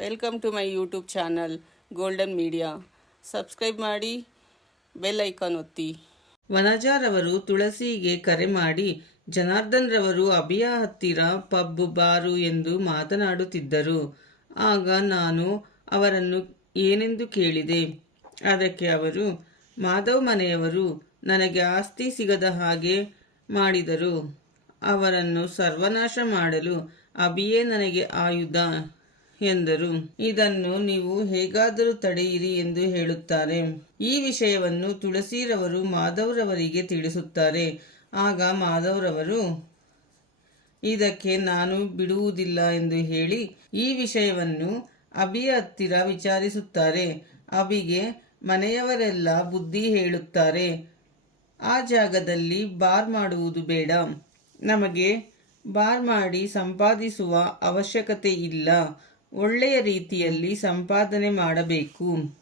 Welcome to my YouTube channel golden media subscribe ಮಾಡಿ bell icon ಒತ್ತಿ. ವನಜಾರವರು ತುಳಸಿಗೆ ಕರೆ ಮಾಡಿ, ಜನಾರ್ದನ್ ರವರು ಅಭಿಯ ಹತ್ತಿರ ಪಬ್, ಬಾರು ಎಂದು ಮಾತನಾಡುತ್ತಿದ್ದರು. ಆಗ ನಾನು ಅವರನ್ನು ಏನೆಂದು ಕೇಳಿದೆ? ಅದಕ್ಕೆ ಅವರು, ಮಾಧವ್ ಮನೆಯವರು ನನಗೆ ಆಸ್ತಿ ಸಿಗದ ಹಾಗೆ ಮಾಡಿದರು. ಅವರನ್ನು ಸರ್ವನಾಶ ಮಾಡಲು ಅಭಿಯೇ ನನಗೆ ಆಯುಧ. ಎಂದರು. ಇದನ್ನು ನೀವು ಹೇಗಾದರೂ ತಡೆಯಿರಿ ಎಂದು ಹೇಳುತ್ತಾರೆ. ಈ ವಿಷಯವನ್ನು ತುಳಸಿರವರು ಮಾಧವ್ರವರಿಗೆ ತಿಳಿಸುತ್ತಾರೆ. ಆಗ ಮಾಧವ್ರವರು, ಇದಕ್ಕೆ ನಾನು ಬಿಡುವುದಿಲ್ಲ ಎಂದು ಹೇಳಿ ಈ ವಿಷಯವನ್ನು ಅಭಿಯ ಹತ್ತಿರ ವಿಚಾರಿಸುತ್ತಾರೆ. ಅಭಿಗೆ, ಮನೆಯವರೆಲ್ಲ ಬುದ್ಧಿ ಹೇಳುತ್ತಾರೆ. ಆ ಜಾಗದಲ್ಲಿ ಬಾರ್ ಮಾಡುವುದು ಬೇಡ. ನಮಗೆ ಬಾರ್ ಮಾಡಿ ಸಂಪಾದಿಸುವ ಅವಶ್ಯಕತೆ ಇಲ್ಲ. ಒಳ್ಳೆಯ ರೀತಿಯಲ್ಲಿ ಸಂಪಾದನೆ ಮಾಡಬೇಕು.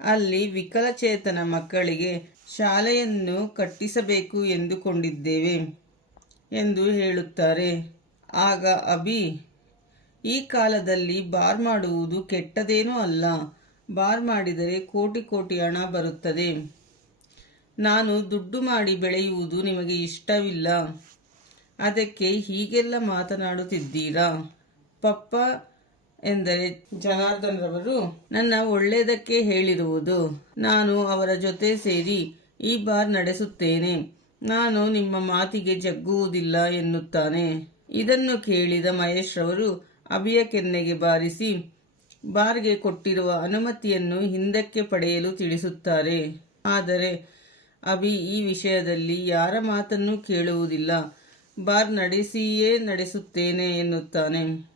ಅಲ್ಲಿ ವಿಕಲಚೇತನ ಮಕ್ಕಳಿಗೆ ಶಾಲೆಯನ್ನು ಕಟ್ಟಿಸಬೇಕು ಎಂದುಕೊಂಡಿದ್ದೇವೆ ಎಂದು ಹೇಳುತ್ತಾರೆ. ಆಗ ಅಭಿ, ಈ ಕಾಲದಲ್ಲಿ ಬಾರ್ ಮಾಡುವುದು ಕೆಟ್ಟದೇನೂ ಅಲ್ಲ. ಬಾರ್ ಮಾಡಿದರೆ ಕೋಟಿ ಕೋಟಿ ಹಣ ಬರುತ್ತದೆ. ನಾನು ದುಡ್ಡು ಮಾಡಿ ಬೆಳೆಯುವುದು ನಿಮಗೆ ಇಷ್ಟವಿಲ್ಲ. ಅದಕ್ಕೆ ಹೀಗೆಲ್ಲ ಮಾತನಾಡುತ್ತಿದ್ದೀರಾ? ಪಪ್ಪ ಎಂದರೆ ಜನಾರ್ದನ್ ರವರು ನನ್ನ ಒಳ್ಳೆಯದಕ್ಕೆ ಹೇಳಿರುವುದು. ನಾನು ಅವರ ಜೊತೆ ಸೇರಿ ಈ ಬಾರ್ ನಡೆಸುತ್ತೇನೆ. ನಾನು ನಿಮ್ಮ ಮಾತಿಗೆ ಜಗ್ಗುವುದಿಲ್ಲ ಎನ್ನುತ್ತಾನೆ. ಇದನ್ನು ಕೇಳಿದ ಮಹೇಶ್ ರವರು ಅಭಿಯ ಕೆನ್ನೆಗೆ ಬಾರಿಸಿ, ಬಾರ್ಗೆ ಕೊಟ್ಟಿರುವ ಅನುಮತಿಯನ್ನು ಹಿಂದಕ್ಕೆ ಪಡೆಯಲು ತಿಳಿಸುತ್ತಾರೆ. ಆದರೆ ಅಭಿ, ಈ ವಿಷಯದಲ್ಲಿ ಯಾರ ಮಾತನ್ನು ಕೇಳುವುದಿಲ್ಲ. ಬಾರ್ ನಡೆಸಿಯೇ ನಡೆಸುತ್ತೇನೆ ಎನ್ನುತ್ತಾನೆ.